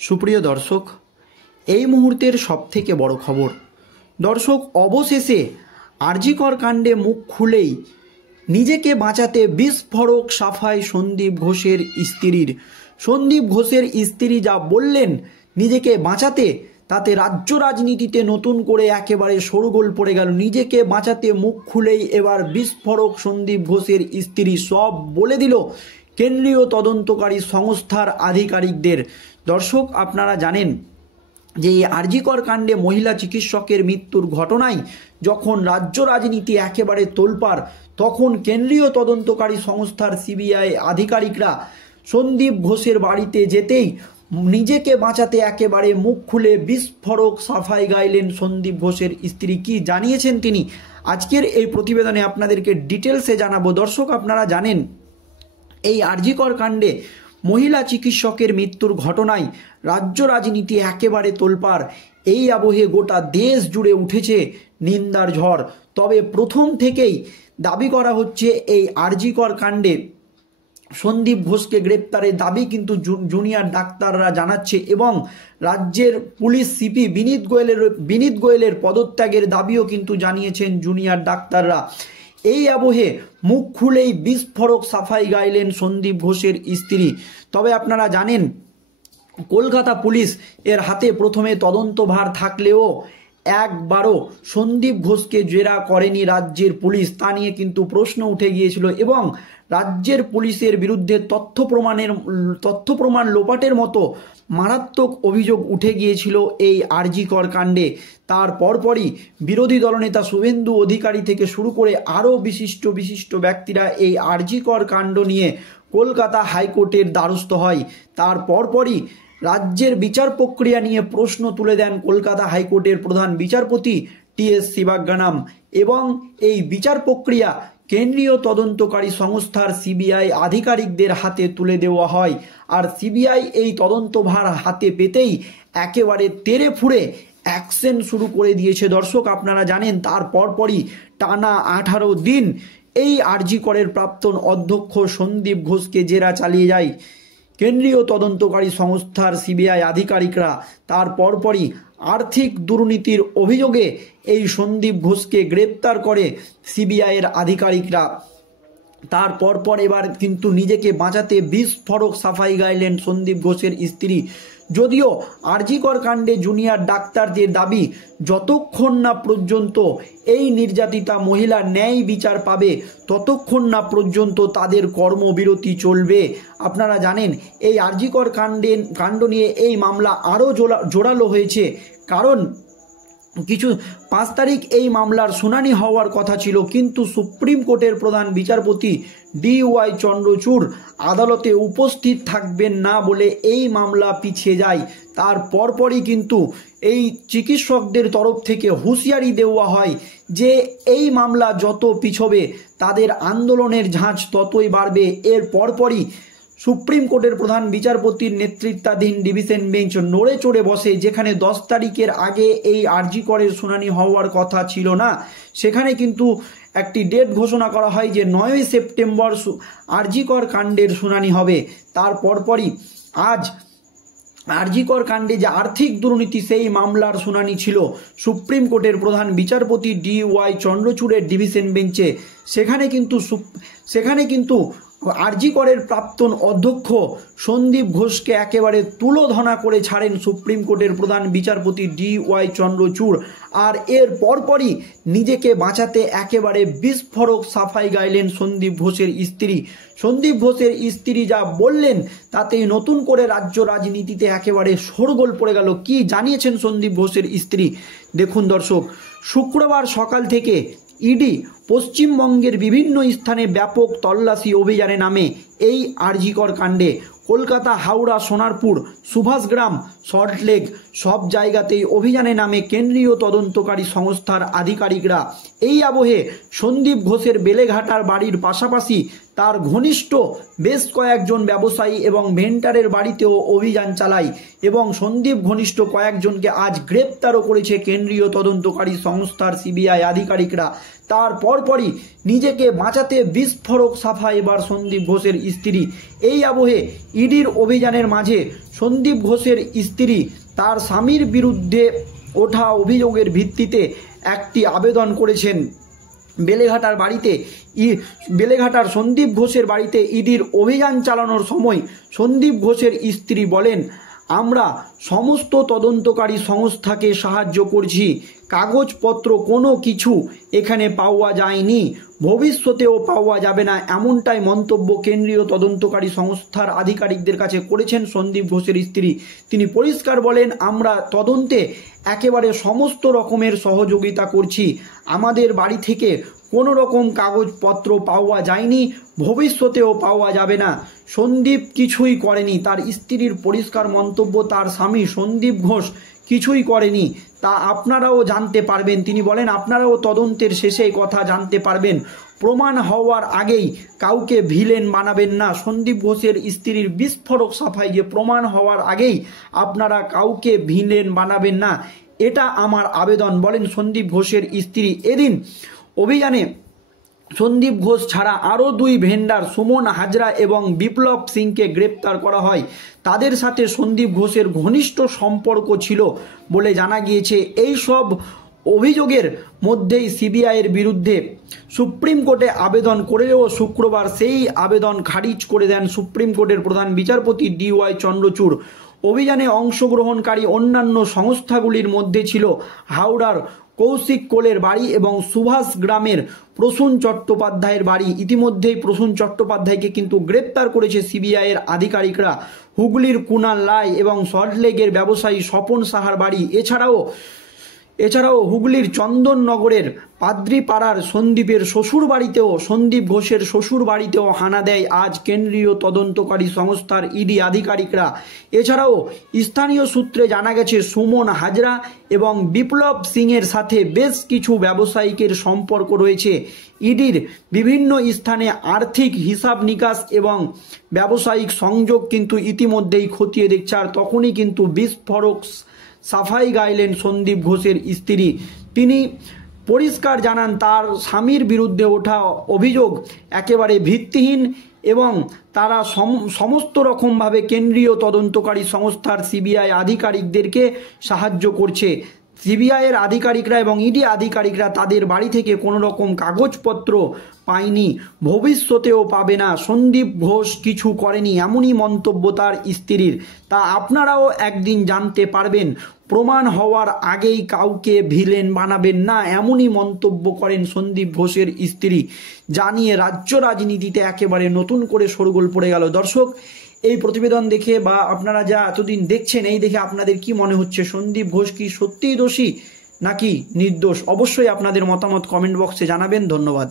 সুপ্রিয় দর্শক, এই মুহূর্তের সবথেকে বড় খবর। দর্শক, অবশেষে আরজিকর কাণ্ডে মুখ খুলেই নিজেকে বাঁচাতে বিস্ফোরক সাফাই সন্দীপ ঘোষের স্ত্রীর। সন্দীপ ঘোষের স্ত্রী যা বললেন নিজেকে বাঁচাতে, তাতে রাজ্য রাজনীতিতে নতুন করে একেবারে শোরগোল পড়ে গেল। নিজেকে বাঁচাতে মুখ খুলেই এবার বিস্ফোরক সন্দীপ ঘোষের স্ত্রী সব বলে দিল কেন্দ্রীয় তদন্তকারী সংস্থার আধিকারিকদের। দর্শক, আপনারা জানেন যে এই আরজিকর কাণ্ডে মহিলা চিকিৎসকের মৃত্যুর ঘটনায় যখন রাজ্য রাজনীতি একেবারে তোলপাড়, তখন কেন্দ্রীয় তদন্তকারী সংস্থার সিবিআই আধিকারিকরা সন্দীপ ঘোষের বাড়িতে যেতেই নিজেকে বাঁচাতে একেবারে মুখ খুলে বিস্ফোরক সাফাই গাইলেন সন্দীপ ঘোষের স্ত্রী। কি জানিয়েছেন তিনি, আজকের এই প্রতিবেদনে আপনাদেরকে ডিটেলসে জানাবো। দর্শক, আপনারা জানেন এই আরজিকর কাণ্ডে মহিলা চিকিৎসকের মৃত্যুর ঘটনায় রাজ্য রাজনীতি একেবারে তোলপাড়। এই আবহে গোটা দেশ জুড়ে উঠেছে নিন্দার ঝড়। তবে প্রথম থেকেই দাবি করা হচ্ছে এই আরজিকর কাণ্ডে সন্দীপ ঘোষকে গ্রেপ্তারের দাবি কিন্তু জুনিয়র ডাক্তাররা জানাচ্ছে এবং রাজ্যের পুলিশ সিপি বিনীত গোয়েলের পদত্যাগের দাবিও কিন্তু জানিয়েছেন জুনিয়র ডাক্তাররা। এই আবহে মুখ খুলেই বিস্ফোরক সাফাই গাইলেন সন্দীপ ঘোষের স্ত্রী। তবে আপনারা জানেন কলকাতা পুলিশ এর হাতে প্রথমে তদন্তভার থাকলেও একবারও সন্দীপ ঘোষকে জেরা করেনি রাজ্যের পুলিশ, তা নিয়ে কিন্তু প্রশ্ন উঠে গিয়েছিল এবং রাজ্যের পুলিশের বিরুদ্ধে তথ্য প্রমাণ লোপাটের মতো মারাত্মক অভিযোগ উঠে গিয়েছিল এই আরজিকর কাণ্ডে। তার পরপরই বিরোধী দলনেতা শুভেন্দু অধিকারী থেকে শুরু করে আরও বিশিষ্ট ব্যক্তিরা এই আরজিকর কাণ্ড নিয়ে কলকাতা হাইকোর্টের দ্বারস্থ হয়। তার পরপরই রাজ্যের বিচার প্রক্রিয়া নিয়ে প্রশ্ন তুলে দেন কলকাতা হাইকোর্টের প্রধান বিচারপতি টি.এস. শিবাজ্ঞানাম এবং এই বিচার প্রক্রিয়া কেন্দ্রীয় তদন্তকারী সংস্থার সিবিআই আধিকারিকদের হাতে তুলে দেওয়া হয়। আর সিবিআই এই তদন্তভার হাতে পেতেই একেবারে তেড়ে ফুঁড়ে অ্যাকশন শুরু করে দিয়েছে। দর্শক, আপনারা জানেন তার পরপরই টানা 18 দিন এই আরজিকরের প্রাক্তন অধ্যক্ষ সন্দীপ ঘোষকে জেরা চালিয়ে যায় কেন্দ্রীয় তদন্তকারী সংস্থার সিবিআই আধিকারিকরা। তার পরপরই আর্থিক দুর্নীতির অভিযোগে এই সন্দীপ ঘোষকে গ্রেপ্তার করে সিবিআইয়ের আধিকারিকরা। তার পরপর এবার কিন্তু নিজেকে বাঁচাতে বিস্ফোরক সাফাই গাইলেন সন্দীপ ঘোষের স্ত্রী। যদিও আরজিকর কাণ্ডে জুনিয়র ডাক্তারদের দাবি, যতক্ষণ না পর্যন্ত এই নির্যাতিতা মহিলা ন্যায় বিচার পাবে ততক্ষণ না পর্যন্ত তাদের কর্মবিরতি চলবে। আপনারা জানেন এই আরজিকর কাণ্ড নিয়ে এই মামলা আরও জোরালো হয়েছে, কারণ 5 তারিখ এই মামলার শুনানি হওয়ার কথা ছিল, কিন্তু সুপ্রিম কোর্টের প্রধান বিচারপতি ডি.ওয়াই চন্দ্রচূড় আদালতে উপস্থিত থাকবেন না বলে এই মামলা পিছিয়ে যায়। তার পরপরই কিন্তু এই চিকিৎসকদের তরফ থেকে হুঁশিয়ারি দেওয়া হয় যে এই মামলা যত পিছবে তাদের আন্দোলনের ঝাঁজ ততই বাড়বে। এর পরপরই সুপ্রিম কোর্টের প্রধান বিচারপতির নেতৃত্বাধীন ডিভিশন বেঞ্চ নড়ে চড়ে বসে। যেখানে 10 তারিখের আগে এই আরজিকরের শুনানি হওয়ার কথা ছিল না, সেখানে কিন্তু একটি ডেট ঘোষণা করা হয় যে 9 সেপ্টেম্বর আরজিকর কাণ্ডের শুনানি হবে। তার পরপরই আজ আরজিকর কাণ্ডে যে আর্থিক দুর্নীতি সেই মামলার শুনানি ছিল সুপ্রিম কোর্টের প্রধান বিচারপতি ডি.ওয়াই চন্দ্রচূড়ের ডিভিশন বেঞ্চে। সেখানে কিন্তু আরজিকরের প্রাক্তন অধ্যক্ষ সন্দীপ ঘোষকে একেবারে তুলোধনা করে ছাড়েন সুপ্রিম কোর্টের প্রধান বিচারপতি ডি.ওয়াই চন্দ্রচূড়। আর এর পরপরই নিজেকে বাঁচাতে একেবারে বিস্ফোরক সাফাই গাইলেন সন্দীপ ঘোষের স্ত্রী। সন্দীপ ঘোষের স্ত্রী যা বললেন তাতেই নতুন করে রাজ্য রাজনীতিতে একেবারে শোরগোল পড়ে গেল। কি জানিয়েছেন সন্দীপ ঘোষের স্ত্রী দেখুন। দর্শক, শুক্রবার সকাল থেকে ইডি পশ্চিমবঙ্গের বিভিন্ন স্থানে ব্যাপক তল্লাশি অভিযানে নামে এই আরজিকর কাণ্ডে। কলকাতা, হাওড়া, সোনারপুর, সুভাষগ্রাম, সল্টলেক সব জায়গাতেই অভিযানে নামে কেন্দ্রীয় তদন্তকারী সংস্থার আধিকারিকরা। এই আবহে সন্দীপ ঘোষের বেলেঘাটার বাড়ির পাশাপাশি তার ঘনিষ্ঠ বেশ কয়েকজন ব্যবসায়ী এবং ভেন্ডারের বাড়িতেও অভিযান চালায় এবং সন্দীপ ঘনিষ্ঠ কয়েকজনকে আজ গ্রেপ্তারও করেছে কেন্দ্রীয় তদন্তকারী সংস্থার সিবিআই আধিকারিকরা। তার পরপরই নিজেকে বাঁচাতে বিস্ফোরক সাফা এবার সন্দীপ ঘোষের স্ত্রী। এই আবহে ইডির অভিযানের মাঝে সন্দীপ ঘোষের স্ত্রী তার স্বামীর বিরুদ্ধে ওঠা অভিযোগের ভিত্তিতে একটি আবেদন করেছেন। বেলেঘাটার সন্দীপ ঘোষের বাড়িতে ইডির অভিযান চালানোর সময় সন্দীপ ঘোষের স্ত্রী বলেন, আমরা সমস্ত তদন্তকারী সংস্থাকে সাহায্য করছি, কাগজপত্র কোনো কিছু এখানে পাওয়া যায়নি, ভবিষ্যতেও পাওয়া যাবে না, এমনটাই মন্তব্য কেন্দ্রীয় তদন্তকারী সংস্থার আধিকারিকদের কাছে করেছেন সন্দীপ ঘোষের স্ত্রী। তিনি পরিষ্কার বলেন, আমরা তদন্তে একেবারে সমস্ত রকমের সহযোগিতা করছি, আমাদের বাড়ি থেকে কোনো রকম কাগজপত্র পাওয়া যায়নি, ভবিষ্যতেও পাওয়া যাবে না, সন্দীপ কিছুই করেনি। তার স্ত্রীর পরিষ্কার মন্তব্য, তার স্বামী সন্দীপ ঘোষ কিছুই করেনি, তা আপনারাও জানতে পারবেন। তিনি বলেন, আপনারাও তদন্তের শেষে কথা জানতে পারবেন, প্রমাণ হওয়ার আগেই কাউকে ভিলেন বানাবেন না। সন্দীপ ঘোষের স্ত্রীর বিস্ফোরক সাফাই যে প্রমাণ হওয়ার আগেই আপনারা কাউকে ভিলেন বানাবেন না, এটা আমার আবেদন, বলেন সন্দীপ ঘোষের স্ত্রী। এদিন অভিযানে সন্দীপ ঘোষ ছাড়া আরও 2 ভেন্ডার সুমন হাজরা এবং বিপ্লব সিংকে গ্রেপ্তার করা হয়। তাদের সাথে সন্দীপ ঘোষের ঘনিষ্ঠ সম্পর্ক ছিল বলে জানা গিয়েছে। এই সব অভিযোগের মধ্যেই সিবিআইয়ের বিরুদ্ধে সুপ্রিম কোর্টে আবেদন করলেও শুক্রবার সেই আবেদন খারিজ করে দেন সুপ্রিম কোর্টের প্রধান বিচারপতি DY চন্দ্রচূড়। অভিযানে অংশগ্রহণকারী অন্যান্য সংস্থাগুলির মধ্যে ছিল হাওড়ার কৌশিক কোলের বাড়ি এবং সুভাষ গ্রামের প্রসূন চট্টোপাধ্যায়ের বাড়ি। ইতিমধ্যেই প্রসূন চট্টোপাধ্যায়কে কিন্তু গ্রেপ্তার করেছে সিবিআইয়ের আধিকারিকরা। হুগলির কুনাল রায় এবং সল্টলেকের ব্যবসায়ী স্বপন সাহার বাড়ি, এছাড়াও হুগলির চন্দননগরের পাদ্রিপাড়ার সন্দীপের শ্বশুর বাড়িতেও, সন্দীপ ঘোষের শ্বশুর বাড়িতেও হানা দেয় আজ কেন্দ্রীয় তদন্তকারী সংস্থার ইডি আধিকারিকরা। এছাড়াও স্থানীয় সূত্রে জানা গেছে সুমন হাজরা এবং বিপ্লব সিংয়ের সাথে বেশ কিছু ব্যবসায়িকের সম্পর্ক রয়েছে। ইডির বিভিন্ন স্থানে আর্থিক হিসাব নিকাশ এবং ব্যবসায়িক সংযোগ কিন্তু ইতিমধ্যেই খতিয়ে দেখছে। আর তখনই কিন্তু বিস্ফোরক সাফাই গাইলেন সন্দীপ ঘোষের স্ত্রী। তিনি পরিষ্কার জানান, তার স্বামীর বিরুদ্ধে ওঠা অভিযোগ একেবারে ভিত্তিহীন এবং তারা সমস্ত রকমভাবে কেন্দ্রীয় তদন্তকারী সংস্থার সিবিআই আধিকারিকদেরকে সাহায্য করছে। সিবিআইয়ের আধিকারিকরা এবং ইডি আধিকারিকরা তাদের বাড়ি থেকে কোনো রকম কাগজপত্র পায়নি, ভবিষ্যতেও পাবে না, সন্দীপ ঘোষ কিছু করেনি, এমনই মন্তব্য তার স্ত্রীর। তা আপনারাও একদিন জানতে পারবেন, প্রমাণ হওয়ার আগেই কাউকে ভিলেন বানাবেন না, এমনই মন্তব্য করেন সন্দীপ ঘোষের স্ত্রী। জানিয়ে রাজ্য রাজনীতিতে একেবারে নতুন করে শোরগোল পড়ে গেল। দর্শক, এই প্রতিবেদন দেখে বা আপনারা যা এতদিন দেখছেন এই দেখে আপনাদের কি মনে হচ্ছে? সন্দীপ ঘোষ কি সত্যিই দোষী নাকি নির্দোষ? অবশ্যই আপনাদের মতামত কমেন্ট বক্সে জানাবেন। ধন্যবাদ।